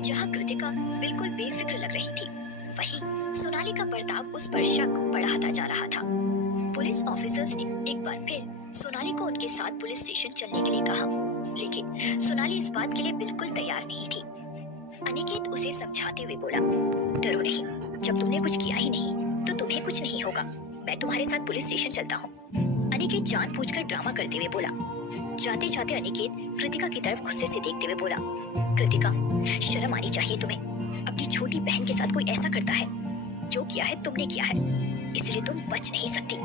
जहाँ कृतिका बिल्कुल बेफिक्र लग रही थी, वहीं सोनाली का बर्ताव उस पर शक बढ़ाता जा रहा था। पुलिस ऑफिसर्स ने एक बार फिर सोनाली को उनके साथ पुलिस स्टेशन चलने के लिए कहा, लेकिन सोनाली इस बात के लिए बिल्कुल तैयार नहीं थी। अनिकेत उसे समझाते हुए बोला, डरो नहीं, जब तुमने कुछ किया ही नहीं तो तुम्हें कुछ नहीं होगा। मैं तुम्हारे साथ पुलिस स्टेशन चलता हूँ। अनिकेत जानबूझकर ड्रामा करते हुए बोला। जाते जाते अनिकेत कृतिका की तरफ गुस्से से देखते हुए बोला, कृतिका, शर्म आनी चाहिए तुम्हें। अपनी छोटी बहन के साथ कोई ऐसा करता है? जो किया है तुमने किया है, इसलिए तुम बच नहीं सकती।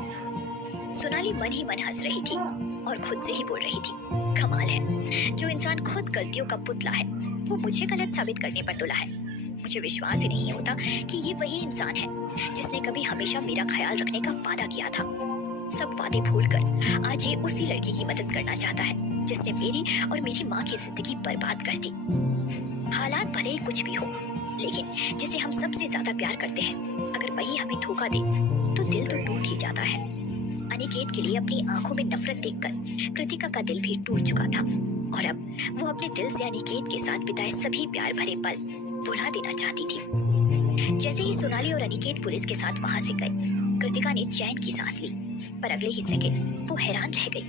सोनाली मन ही मन हंस रही थी और खुद से ही बोल रही थी, कमाल है, जो इंसान खुद गलतियों का पुतला है वो मुझे गलत साबित करने पर तुला है। मुझे विश्वास ही नहीं होता कि ये वही इंसान है जिसने कभी हमेशा मेरा ख्याल रखने का वादा किया था। सब वादे भूलकर आज ये उसी लड़की की मदद करना चाहता है जिसने मेरी और मेरी माँ की जिंदगी बर्बाद कर दी। हालात भले ही कुछ भी हो, लेकिन जिसे हम सबसे ज्यादा प्यार करते हैं अगर वही हमें धोखा दे तो दिल तो टूट ही जाता है। अनिकेत के लिए अपनी आंखों में नफरत देखकर कृतिका का दिल भी टूट चुका था और अब वो अपने दिल से अनिकेत के साथ बिताए सभी प्यार भरे पल भुला देना चाहती थी। जैसे ही सोनाली और अनिकेत पुलिस के साथ वहां से गए, कृतिका ने चैन की सांस ली, पर अगले ही सेकंड वो हैरान रह गई।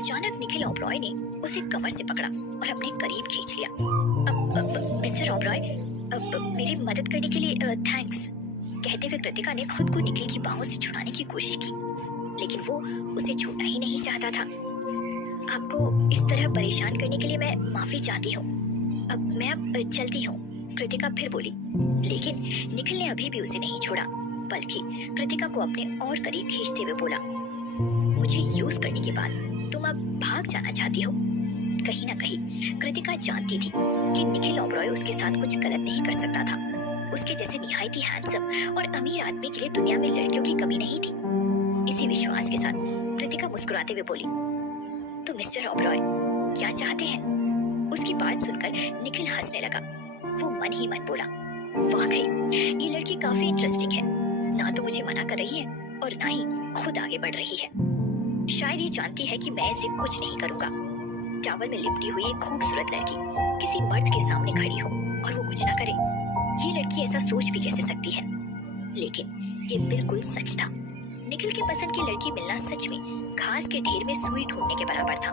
अचानक निखिल ओबरॉय ने उसे कमर से पकड़ा और अपने करीब खींच लिया। मिस्टर ओबरॉय, मेरी मदद करने के लिए थैंक्स, कहते हुए कृतिका ने खुद को निखिल की बाहों से छुड़ाने की कोशिश की, लेकिन वो उसे छोड़ना ही नहीं चाहता था। आपको इस तरह परेशान करने के लिए मैं माफी चाहती हूँ। अब मैं चलती हूँ, कृतिका फिर बोली, लेकिन निखिल ने अभी भी उसे नहीं छोड़ा, बल्कि कृतिका को अपने और करीब खींचते हुए बोला, मुझे यूज करने के बाद तुम अब भाग जाना चाहती हो। कहीं ना कहीं कृतिका जानती थी कि निखिल ओबरॉय उसके साथ कुछ गलत नहीं कर सकता था। उसके जैसे निहायती हैंडसम और अमीर आदमी के लिए दुनिया में लड़कियों की कमी नहीं थी। इसी विश्वास के साथ कृतिका मुस्कुराते हुए बोली, तो मिस्टर ओबरॉय क्या चाहते हैं? उसकी बात सुनकर निखिल हंसने लगा। वो मन ही मन बोला, वाकई ये लड़की काफी इंटरेस्टिंग है, ना तो मुझे मना कर रही है और ना ही खुद आगे बढ़ रही है। शायद ये जानती है कि मैं इसे कुछ नहीं करूंगा। टावल में लिपटी हुई एक खूबसूरत लड़की किसी मर्द के सामने खड़ी हो और वो कुछ ना करे, ये लड़की ऐसा सोच भी कैसे सकती है? लेकिन ये बिल्कुल सच था। निखिल की पसंद की लड़की मिलना सच में घास के ढेर में सुई ढूंढने के बराबर था।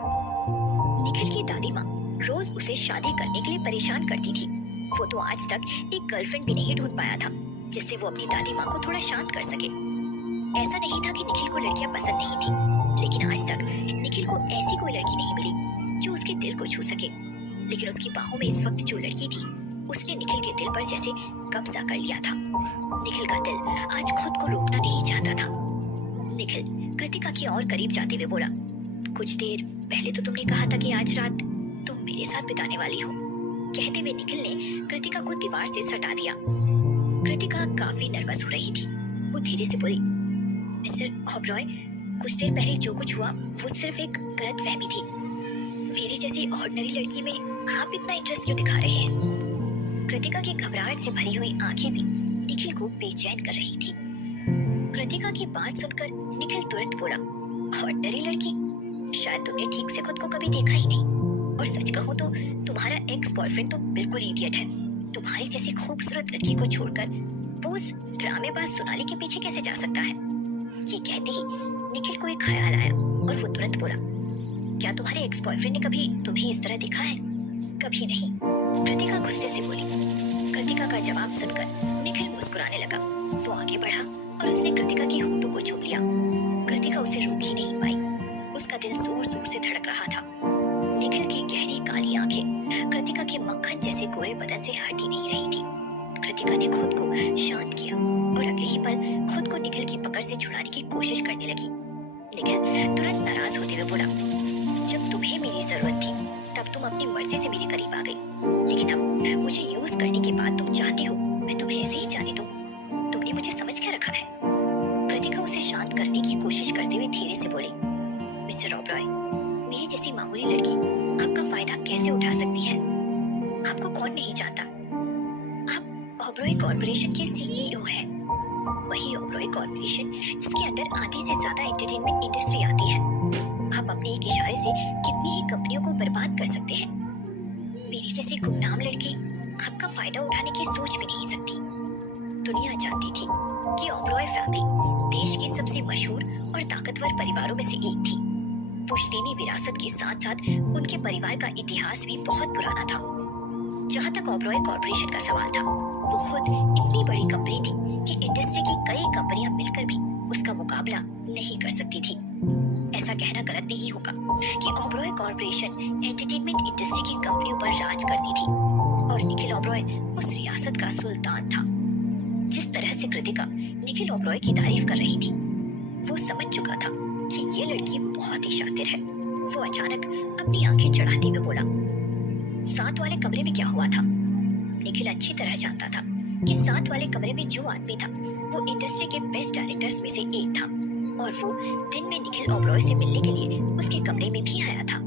निखिल की दादी माँ रोज उसे शादी करने के लिए परेशान करती थी। वो तो आज तक एक गर्लफ्रेंड भी नहीं ढूंढ पाया था जिससे वो अपनी दादी माँ को थोड़ा शांत कर सके। ऐसा नहीं था कि निखिल को लड़कियां पसंद नहीं थी, लेकिन आज तक निखिल को ऐसी कोई लड़की नहीं मिली जो उसके दिल को छू सके। लेकिन उसकी बाहों में इस वक्त जो लड़की थी, उसने निखिल के दिल पर जैसे कब्जा कर लिया था। निखिल का दिल आज खुद को रोकना नहीं चाहता था। निखिल कृतिका की और करीब जाते हुए बोला, कुछ देर पहले तो तुमने कहा था कि आज रात तुम मेरे साथ बिताने वाली हो। कहते हुए निखिल ने कृतिका को दीवार से सटा दिया। कृतिका काफी नर्वस हो रही थी। वो धीरे से बोली, मिस्टर ओबरॉय, कुछ देर पहले जो कुछ हुआ वो सिर्फ एक गलतफहमी थी। मेरी जैसी ऑर्डिनरी लड़की में आप इतना इंटरेस्ट क्यों दिखा रहे हैं? कृतिका की घबराहट से भरी हुई आंखें भी निखिल को बेचैन कर रही थी। कृतिका की बात सुनकर निखिल तुरंत बोला, ऑर्डिनरी लड़की? शायद तुमने ठीक से खुद को कभी देखा ही नहीं। और सच कहूँ तो तुम्हारा एक्स बॉयफ्रेंड तो बिल्कुल इडियट है। तुम्हारी जैसी खूबसूरत लड़की को छोड़कर वो उस ड्रामेबाज सोनाली के पीछे कैसे जा सकता है? ये कहते ही निखिल को एक ख्याल आया और वो तुरंत बोला, क्या तुम्हारे एक्स बॉयफ्रेंड ने कभी तुम्हें इस तरह देखा है? कभी नहीं, कृतिका गुस्से से बोली। कृतिका का जवाब सुनकर निखिल मुस्कुराने लगा। वो आगे बढ़ा और उसने कृतिका की होठों को चूम लिया। कृतिका उसे रोक ही नहीं पाई। उसका दिल जोर जोर से धड़क रहा था। निखिल की गहरी काली आंखें कृतिका के मक्खन जैसे गोरे बदन से हटी नहीं रही थी। कृतिका ने खुद को शांत किया और अगले ही पल खुद को निखिल की पकड़ से छुड़ाने की कोशिश करने लगी। निखिल तुरंत नाराज होते हुए बोला, जब तुम्हें मेरी जरूरत थी तब तुम अपनी मर्जी से मेरे करीब आ गई, लेकिन अब मुझे यूज करने के बाद तुम चाहती हो मैं तुम्हें ऐसे ही जाने दूं। तुमने मुझे समझ क्या रखा है? कृतिका उसे शांत करने की कोशिश करते हुए धीरे से बोली, मिस्टर ओबरॉय, मेरी जैसी मामूली लड़की आपका फायदा कैसे उठा सकती है? आपको कौन नहीं जानता? आप ओबरॉय कॉर्पोरेशन के सीईओ हैं। वही ओबरॉय कॉर्पोरेशन जिसके अंदर आधी से ज्यादा एंटरटेनमेंट इंडस्ट्री आती है। आप अपने एक इशारे से कितनी ही कंपनियों को बर्बाद कर सकते हैं। मेरी जैसी गुमनाम लड़की आपका फायदा उठाने की सोच भी नहीं सकती। दुनिया जानती थी कि ओबरॉय फैमिली देश की सबसे मशहूर और ताकतवर परिवारों में से एक थी। पुश्तैनी विरासत के साथ साथ उनके परिवार का इतिहास भी बहुत पुराना था। जहाँ तक ओबरॉय कॉर्पोरेशन का सवाल था, वो खुद इतनी बड़ी कंपनी थी कि इंडस्ट्री की कई कंपनियां मिलकर भी उसका मुकाबला नहीं कर सकती थी। ऐसा कहना गलत नहीं होगा कि ओबरॉय कॉर्पोरेशन एंटरटेनमेंट इंडस्ट्री की कंपनियों पर राज करती थी और निखिल ओबरॉय उस रियासत का सुल्तान था। जिस तरह से कृतिका निखिल ओबरॉय की तारीफ कर रही थी, वो समझ चुका था कि ये लड़की बहुत ही शातिर है। वो अचानक अपनी आंखें चढ़ाते हुए बोला, साथ वाले कमरे में क्या हुआ था? निखिल अच्छी तरह जानता था कि साथ वाले कमरे में जो आदमी था वो इंडस्ट्री के बेस्ट डायरेक्टर्स में से एक था और वो दिन में निखिल ओबरॉय से मिलने के लिए उसके कमरे में भी आया था।